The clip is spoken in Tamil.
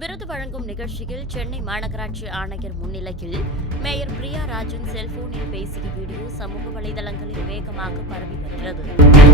விருது வழங்கும் நிகழ்ச்சியில் சென்னை மாநகராட்சி ஆணையர் முன்னிலையில் மேயர் பிரியா ராஜன் செல்போனில் பேசிய வீடியோ சமூக வலைதளங்களில் வேகமாக பரவி வருகிறது.